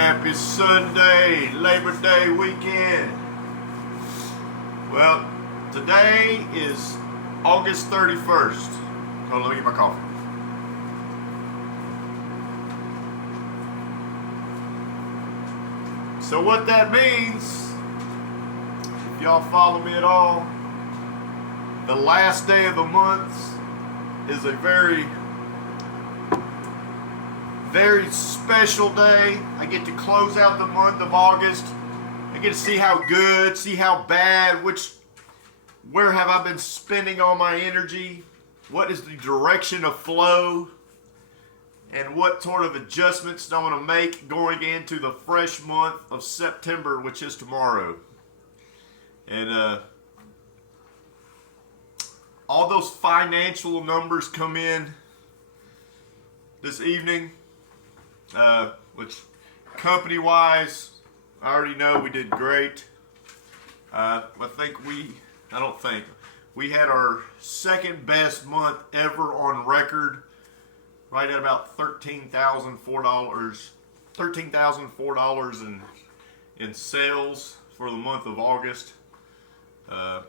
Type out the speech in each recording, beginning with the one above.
Happy Sunday, Labor Day weekend. Well, today is August 31st. Hold on, let me get my coffee. So what that means, if y'all follow me at all, the last day of the month is a very special day. I get to close out the month of August. I get to see how good, see how bad, where have I been spending all my energy, what is the direction of flow, and what sort of adjustments do I want to make going into the fresh month of September, which is tomorrow. And all those financial numbers come in this evening, which company-wise, I already know we did great. We had our second best month ever on record, right at about $13,004 in sales for the month of August. I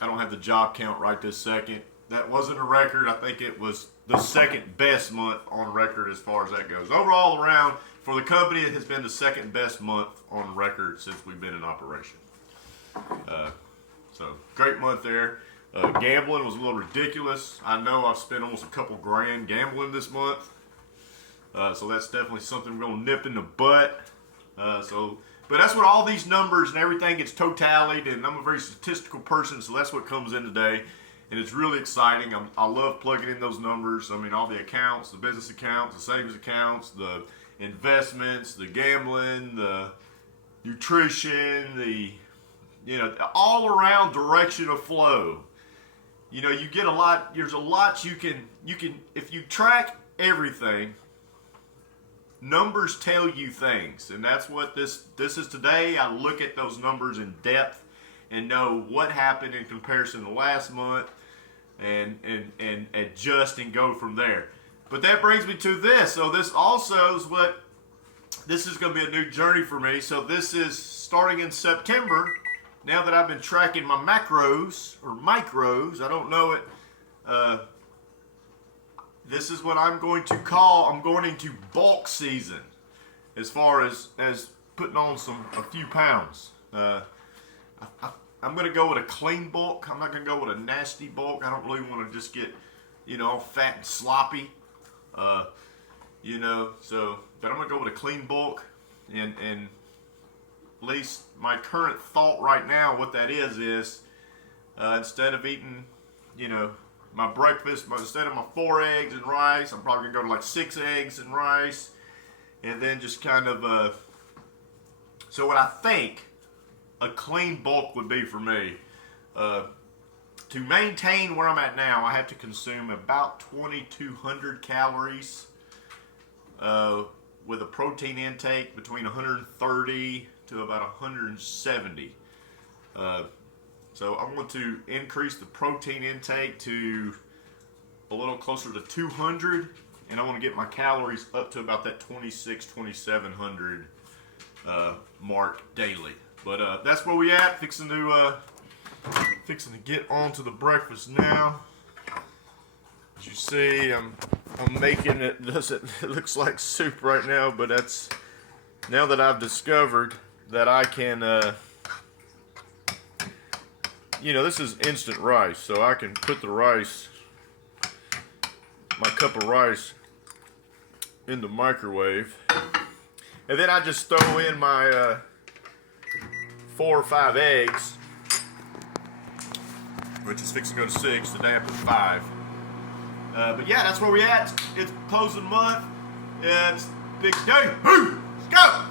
don't have the job count right this second. That wasn't a record. I think it was the second best month on record as far as that goes. Overall around, for the company, it has been the second best month on record since we've been in operation. So great month there. Gambling was a little ridiculous. I know I've spent almost a couple grand gambling this month. So that's definitely something we're going to nip in the butt. But that's what all these numbers and everything gets totalied, and I'm a very statistical person, so that's what comes in today. And it's really exciting. I love plugging in those numbers. I mean, all the accounts, the business accounts, the savings accounts, the investments, the gambling, the nutrition, all around direction of flow. You get a lot. There's a lot you can if you track everything. Numbers tell you things, and that's what this is today. I look at those numbers in depth and know what happened in comparison to last month, and adjust and go from there. But that brings me to this. So this also is this is going to be a new journey for me. So this is starting in September. Now that I've been tracking my macros or micros, I don't know it. This is what I'm going to call, I'm going into bulk season as far as putting on a few pounds. I'm going to go with a clean bulk. I'm not going to go with a nasty bulk. I don't really want to just get, all fat and sloppy, but I'm going to go with a clean bulk, and at least my current thought right now, what that is instead of eating, my breakfast, instead of my 4 eggs and rice, I'm probably going to go to like 6 eggs and rice, and then just kind of, so what I think a clean bulk would be for me, to maintain where I'm at now, I have to consume about 2,200 calories, with a protein intake between 130 to about 170. So I want to increase the protein intake to a little closer to 200, and I want to get my calories up to about that 2,700 mark daily. But that's where we at. Fixing to get on to the breakfast now. As you see, I'm making it. It looks like soup right now, but that's now that I've discovered that I can. This is instant rice, so I can put the rice, my cup of rice, in the microwave, and then I just throw in my 4 or 5 eggs, which is fixing to go to 6. Today I put 5. But yeah, that's where we at. It's closing month. It's big day. Let's go.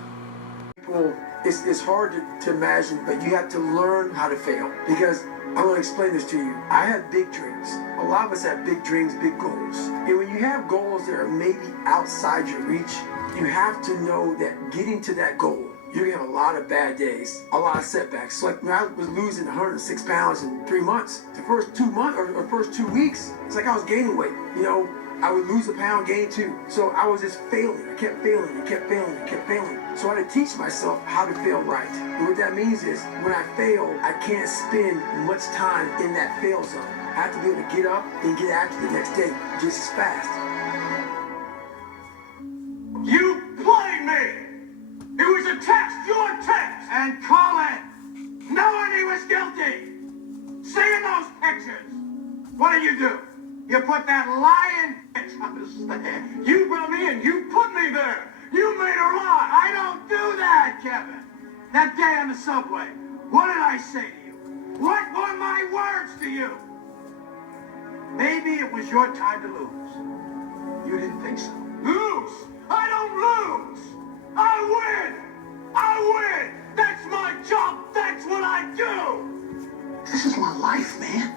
People, it's hard to imagine, but you have to learn how to fail. Because I'm going to explain this to you. I had big dreams. A lot of us have big dreams, big goals. And when you have goals that are maybe outside your reach, you have to know that getting to that goal, you're going to have a lot of bad days, a lot of setbacks. So like when I was losing 106 pounds in 3 months, the first 2 months or first 2 weeks, it's like I was gaining weight. I would lose a pound, gain 2. So I was just failing. I kept failing. So So I had to teach myself how to fail right. And what that means is when I fail, I can't spend much time in that fail zone. I have to be able to get up and get after the next day just as fast. You played me! It was a text, your text! And call it! Knowing he was guilty! Seeing those pictures! What do? You put that lying bitch on the stand. You brought me in. You put me there. You made her lie. I don't do that, Kevin. That day on the subway, what did I say to you? What were my words to you? Maybe it was your time to lose. You didn't think so. Lose? I don't lose. I win. I win. That's my job. That's what I do. This is my life, man.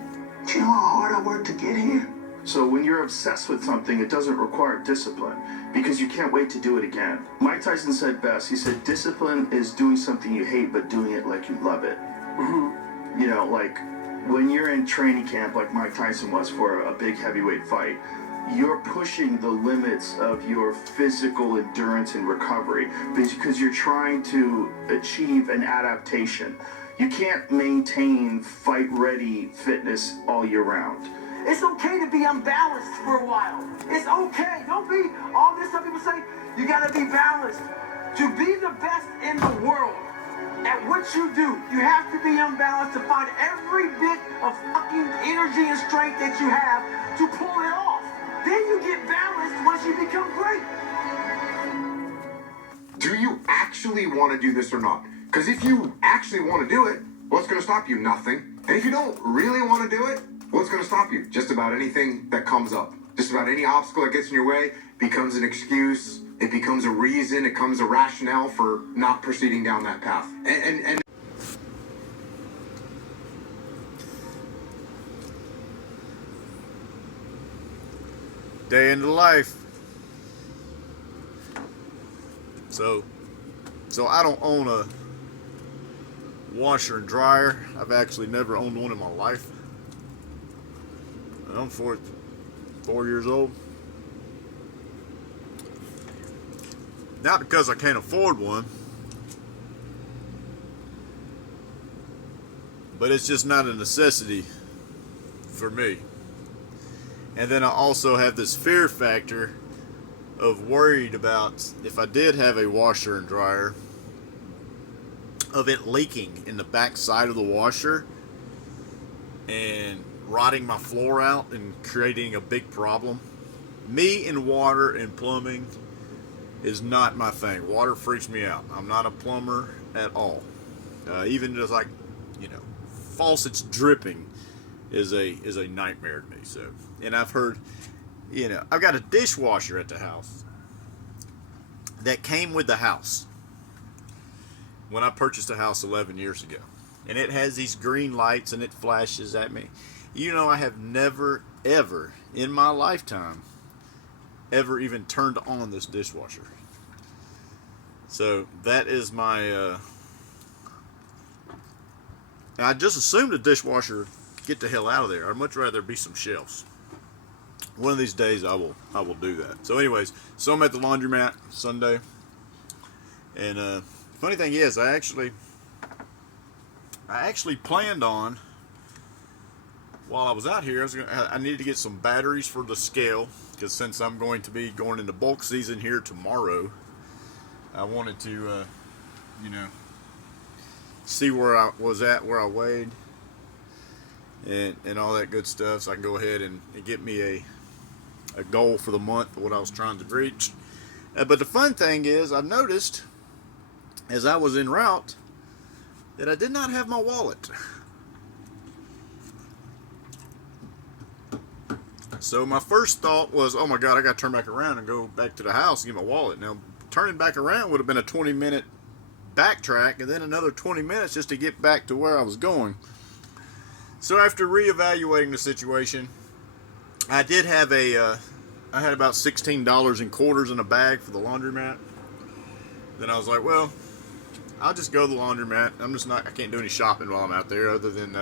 Do you know how hard I worked to get here? So when you're obsessed with something, it doesn't require discipline because you can't wait to do it again. Mike Tyson said best. He said, discipline is doing something you hate, but doing it like you love it. Mm-hmm. You know, like when you're in training camp, like Mike Tyson was for a big heavyweight fight, you're pushing the limits of your physical endurance and recovery because you're trying to achieve an adaptation. You can't maintain fight-ready fitness all year round. It's okay to be unbalanced for a while. It's okay. Don't be all this stuff people say. You gotta be balanced. To be the best in the world at what you do, you have to be unbalanced to find every bit of fucking energy and strength that you have to pull it off. Then you get balanced once you become great. Do you actually want to do this or not? Because if you actually want to do it, what's going to stop you? Nothing. And if you don't really want to do it, what's going to stop you? Just about anything that comes up. Just about any obstacle that gets in your way becomes an excuse. It becomes a reason. It becomes a rationale for not proceeding down that path. And day in the life. So I don't own a washer and dryer. I've actually never owned one in my life. I'm 4 years old. Not because I can't afford one, but it's just not a necessity for me. And then I also have this fear factor of worried about if I did have a washer and dryer, of it leaking in the back side of the washer and rotting my floor out and creating a big problem. Me and water and plumbing is not my thing. Water freaks me out. I'm not a plumber at all. Even just like, faucets dripping is a nightmare to me. So, and I've heard, I've got a dishwasher at the house that came with the house when I purchased a house 11 years ago. And it has these green lights and it flashes at me. I have never, ever in my lifetime ever even turned on this dishwasher. So that is my I just assumed the dishwasher get the hell out of there. I'd much rather be some shelves. One of these days I will do that. So anyways, so I'm at the laundromat Sunday. And funny thing is, I actually planned on, while I was out here, I needed to get some batteries for the scale, because since I'm going to be going into bulk season here tomorrow, I wanted to, see where I was at, where I weighed, and all that good stuff, so I can go ahead and get me a goal for the month of what I was trying to reach. But the fun thing is, I've noticed, as I was en route, that I did not have my wallet. So my first thought was, oh my God, I got to turn back around and go back to the house and get my wallet. Now, turning back around would have been a 20-minute backtrack and then another 20 minutes just to get back to where I was going. So after reevaluating the situation, I did have I had about $16 in quarters in a bag for the laundromat. Then I was like, well, I'll just go to the laundromat. I can't do any shopping while I'm out there other than,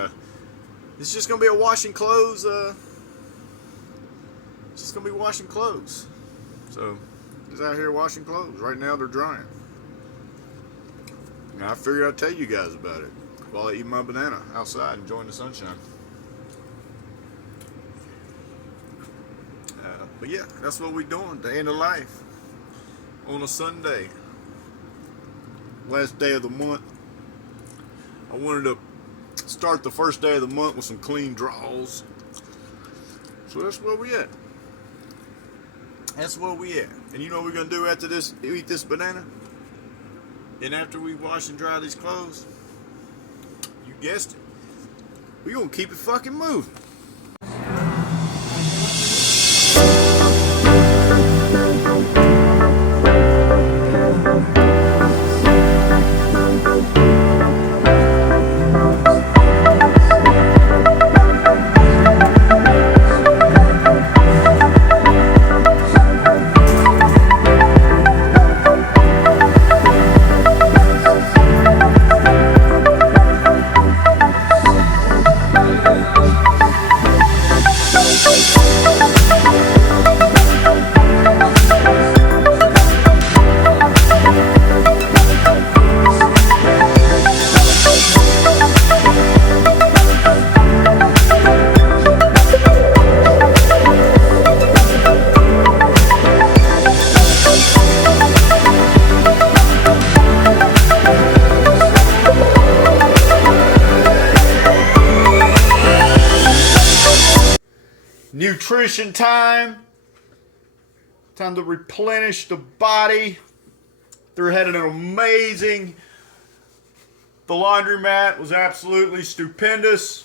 it's just going to be a washing clothes, it's just going to be washing clothes. So, just out here washing clothes. Right now they're drying. And I figured I'd tell you guys about it while I eat my banana outside enjoying the sunshine. But yeah, that's what we're doing. Day in the life on a Sunday. Last day of the month. I wanted to start the first day of the month with some clean draws. So that's where we at. That's where we at. And you know what we're going to do after this? Eat this banana? And after we wash and dry these clothes? You guessed it. We're going to keep it fucking moving. Nutrition time. Time to replenish the body. They're having an amazing. The laundromat was absolutely stupendous.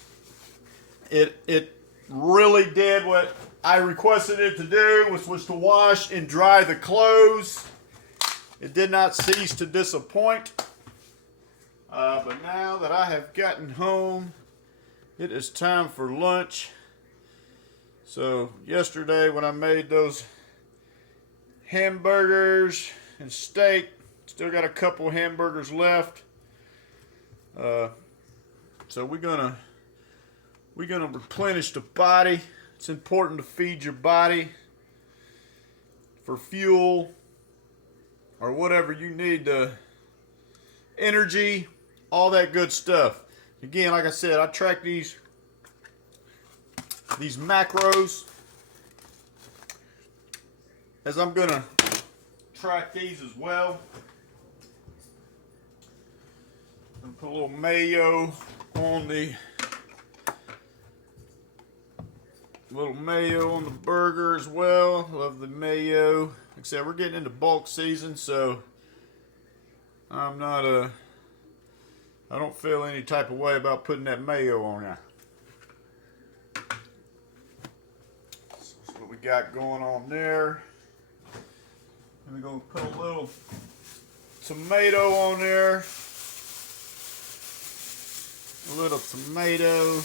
It really did what I requested it to do, which was to wash and dry the clothes. It did not cease to disappoint. But now that I have gotten home, it is time for lunch. So yesterday when I made those hamburgers and steak, still got a couple hamburgers left. So we're gonna replenish the body. It's important to feed your body for fuel or whatever you need, the energy, all that good stuff. Again, like I said, I track these macros, as I'm gonna track these as well. I'm gonna put a little mayo on the burger as well. Love the mayo. Like I said, we're getting into bulk season, so I don't feel any type of way about putting that mayo on there. Got going on there. And we're going to put a little tomato on there. A little tomato.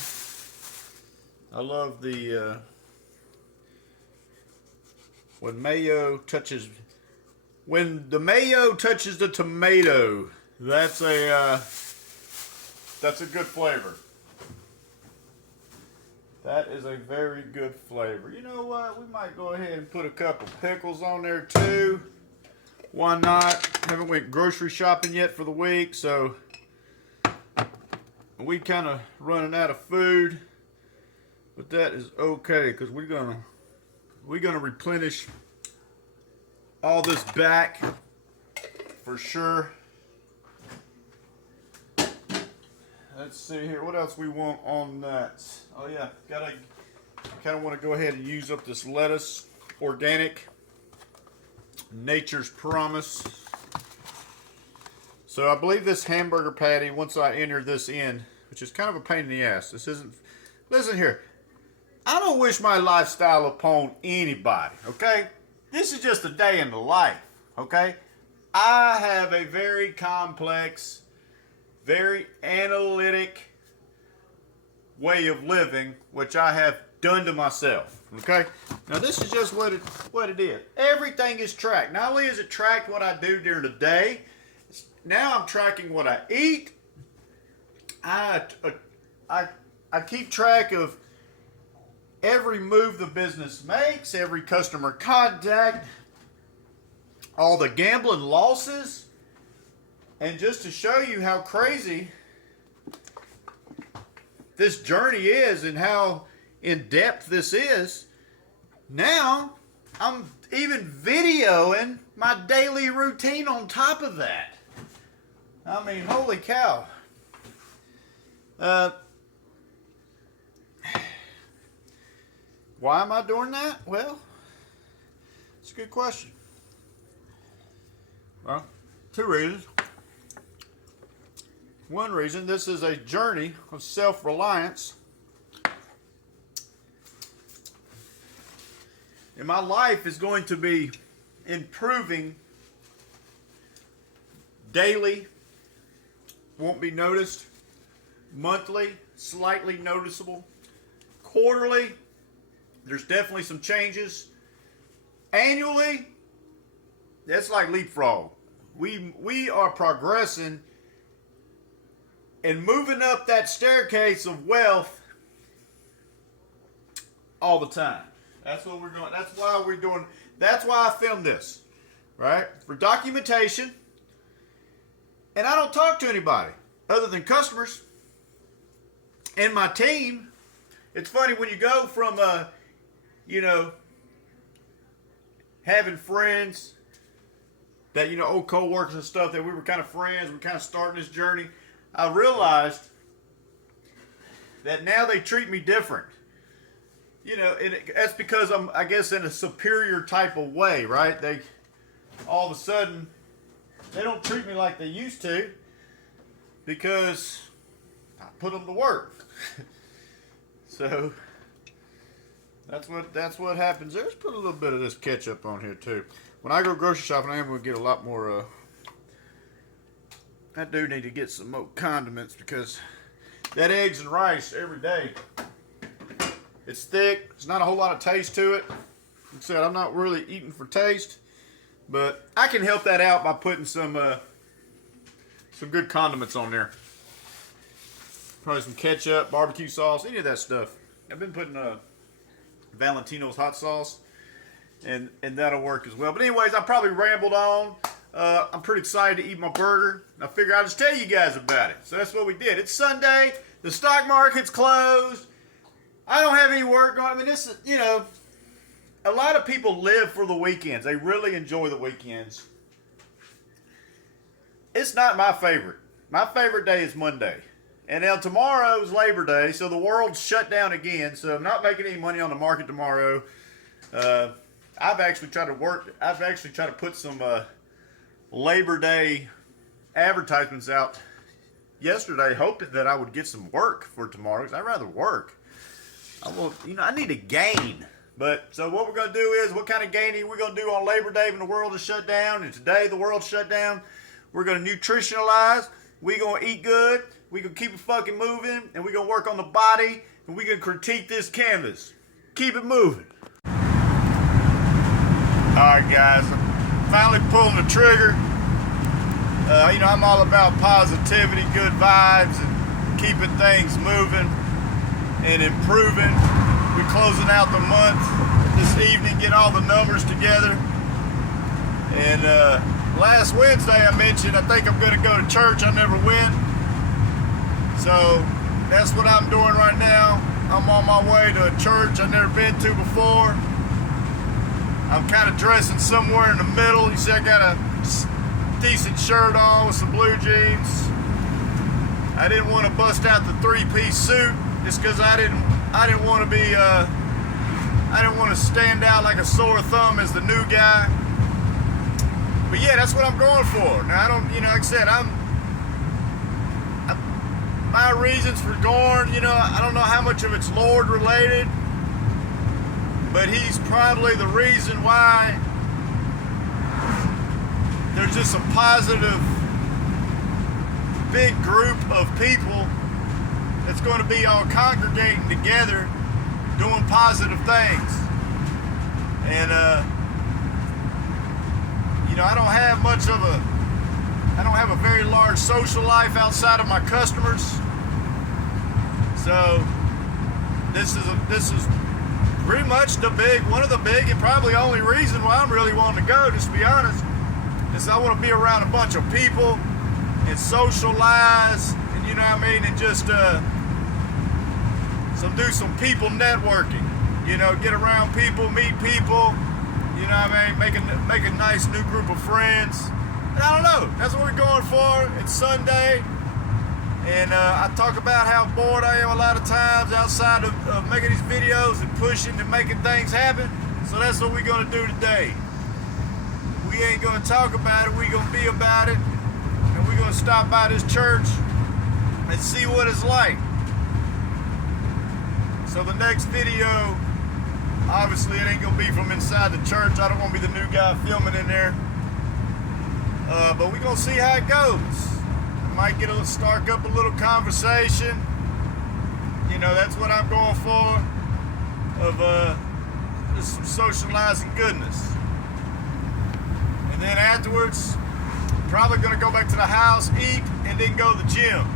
I love the when the mayo touches the tomato, that's a good flavor. That is a very good flavor. You know what? We might go ahead and put a couple pickles on there too. Why not? Haven't went grocery shopping yet for the week, so we kind of running out of food. But that is okay, because we're gonna replenish all this back for sure. Let's see here. What else we want on that? Oh yeah, kind of want to go ahead and use up this lettuce, organic, Nature's Promise. So I believe this hamburger patty, once I enter this in, which is kind of a pain in the ass. This isn't. Listen here. I don't wish my lifestyle upon anybody. Okay, this is just a day in the life. Okay, I have a very complex, very analytic way of living, which I have done to myself. Okay, now this is just what it is. Everything is tracked. Not only is it tracked what I do during the day, now I'm tracking what I eat. I keep track of every move the business makes, every customer contact, all the gambling losses, And just to show you how crazy this journey is and how in depth this is, now I'm even videoing my daily routine on top of that. I mean, holy cow. Why am I doing that? Well, it's a good question. Well, two reasons. One reason, this is a journey of self-reliance. And my life is going to be improving daily, won't be noticed, monthly, slightly noticeable, quarterly, there's definitely some changes, annually, that's like leapfrog. We are progressing and moving up that staircase of wealth all the time. That's what we're doing. That's why we're doing. That's why I filmed this, right? For documentation. And I don't talk to anybody other than customers and my team. It's funny when you go from, having friends that, old co-workers and stuff that we were kind of friends, we're kind of starting this journey. I realized that now they treat me different. And that's because I'm, I guess, in a superior type of way, right? They, all of a sudden, they don't treat me like they used to because I put them to work. So that's what happens. Let's put a little bit of this ketchup on here too. When I go grocery shopping, I am going to get a lot more. I do need to get some more condiments because that eggs and rice every day. It's thick. There's not a whole lot of taste to it. Like I said, I'm not really eating for taste, but I can help that out by putting some good condiments on there. Probably some ketchup, barbecue sauce, any of that stuff. I've been putting Valentino's hot sauce, and that'll work as well. But anyways, I probably rambled on. I'm pretty excited to eat my burger. I figured I'll just tell you guys about it. So that's what we did. It's Sunday. The stock market's closed. I don't have any work going. I mean, this is, a lot of people live for the weekends. They really enjoy the weekends. It's not my favorite. My favorite day is Monday. And now tomorrow is Labor Day, so the world's shut down again. So I'm not making any money on the market tomorrow. I've actually tried to put some Labor Day advertisements out yesterday, hoping that I would get some work for tomorrow, because I'd rather work. I need to gain. But so what we're going to do is, what kind of gaining we're going to do on Labor Day when the world is shut down, and today the world's shut down, we're going to nutritionalize, we're going to eat good, we're going to keep it fucking moving, and we're going to work on the body, and we're going to critique this canvas. Keep it moving. Alright guys, I'm finally pulling the trigger. I'm all about positivity, good vibes, and keeping things moving and improving. We're closing out the month this evening, get all the numbers together. And last Wednesday I mentioned I think I'm going to go to church. I never went. So that's what I'm doing right now. I'm on my way to a church I've never been to before. I'm kind of dressing somewhere in the middle. You see I got a decent shirt on with some blue jeans. I didn't want to bust out the three-piece suit just because I didn't want to be I didn't want to stand out like a sore thumb as the new guy. But yeah, that's what I'm going for. Now I don't, like I said, my reasons for going, I don't know how much of it's Lord related, but he's probably the reason why there's just a positive big group of people that's going to be all congregating together doing positive things. And I don't have a very large social life outside of my customers. So this is pretty much one of the big and probably only reason why I'm really wanting to go, just to be honest, is I want to be around a bunch of people and socialize, and you know what I mean, and just do some people networking. You know, get around people, meet people. You know what I mean, make a nice new group of friends. And I don't know. That's what we're going for. It's Sunday. And I talk about how bored I am a lot of times outside of making these videos and pushing and making things happen. So that's what we're going to do today. We ain't going to talk about it. We're going to be about it. And we're going to stop by this church and see what it's like. So the next video, obviously it ain't going to be from inside the church. I don't want to be the new guy filming in there. But we're going to see how it goes. Might start up a little conversation. You know, that's what I'm going for. Of just some socializing goodness. And then afterwards, probably gonna go back to the house, eat, and then go to the gym.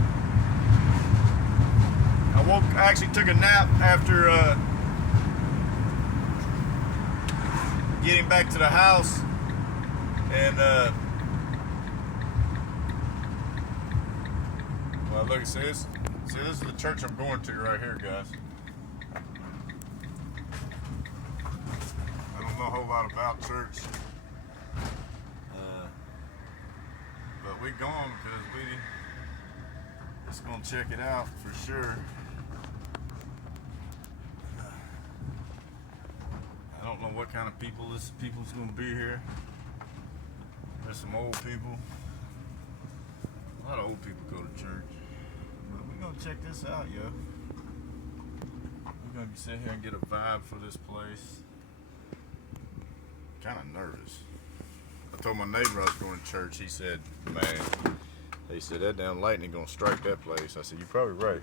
I actually took a nap after getting back to the house, and well, look, see this is the church I'm going to right here, guys. I don't know a whole lot about church, but we going because we just gonna check it out for sure. I don't know what kind of people's gonna be here. There's some old people. A lot of old people go to church. But we're gonna check this out, yo. We're gonna sit here and get a vibe for this place. Kind of nervous. I told my neighbor I was going to church. He said, man, he said, that damn lightning gonna strike that place. I said, you're probably right.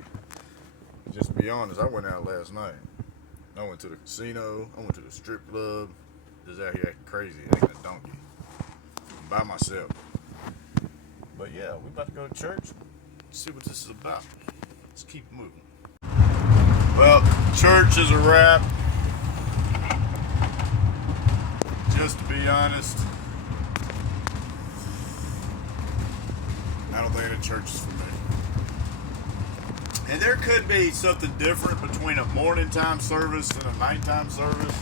Just to be honest, I went out last night. I went to the casino. I went to the strip club. Just out here acting crazy, acting a donkey. By myself. But yeah, we about to go to church. See what this is about. Let's keep moving. Well, church is a wrap. Just to be honest, I don't think the church is for me. And there could be something different between a morning time service and a nighttime service.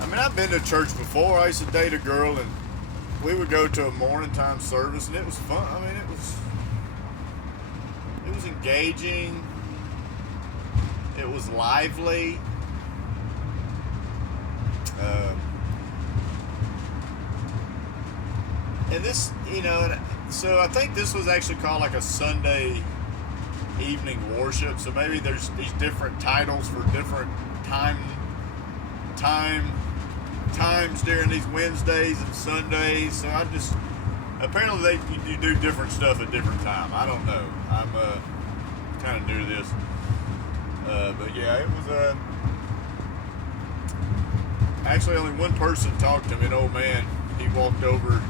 I mean, I've been to church before. I used to date a girl, and we would go to a morning time service, and it was fun. I mean, it was engaging. It was lively. And this, you know, so I think this was actually called like a Sunday evening worship. So maybe there's these different titles for different times during these Wednesdays and Sundays. So I just, apparently you do different stuff at different time. I don't know. I'm kind of new to this. But yeah, it was actually only one person talked to me, an old man. He walked over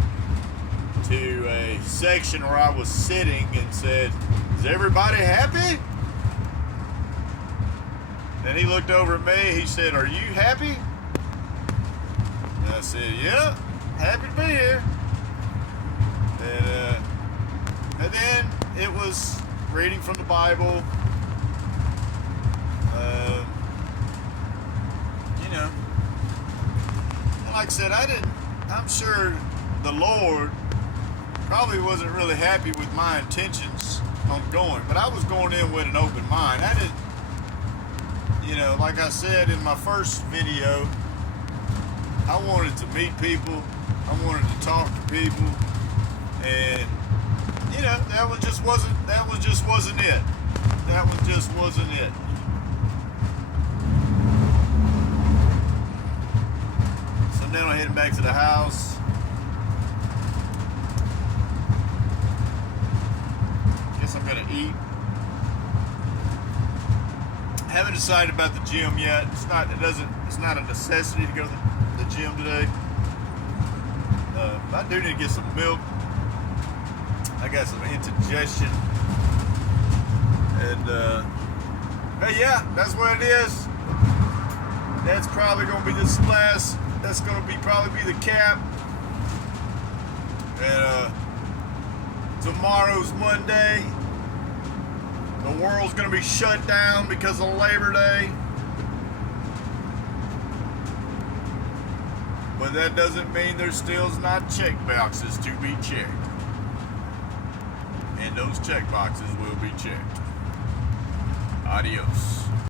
to a section where I was sitting and said, "Is everybody happy?" Then he looked over at me. He said, "Are you happy?" And I said, "Yeah, happy to be here." And then it was reading from the Bible. You know, like I said, I'm sure the Lord probably wasn't really happy with my intentions on going, but I was going in with an open mind. I didn't, you know, like I said in my first video, I wanted to meet people, I wanted to talk to people, and you know, that just wasn't it. That one just wasn't it. So now I'm heading back to the house. I'm gonna eat. Haven't decided about the gym yet. It's not a necessity to go to the gym today. I do need to get some milk. I got some indigestion. And but yeah, that's what it is. That's probably gonna be the splash. That's gonna probably be the cap. And Tomorrow's Monday. The world's going to be shut down because of Labor Day. But that doesn't mean there still's not check boxes to be checked. And those check boxes will be checked. Adios.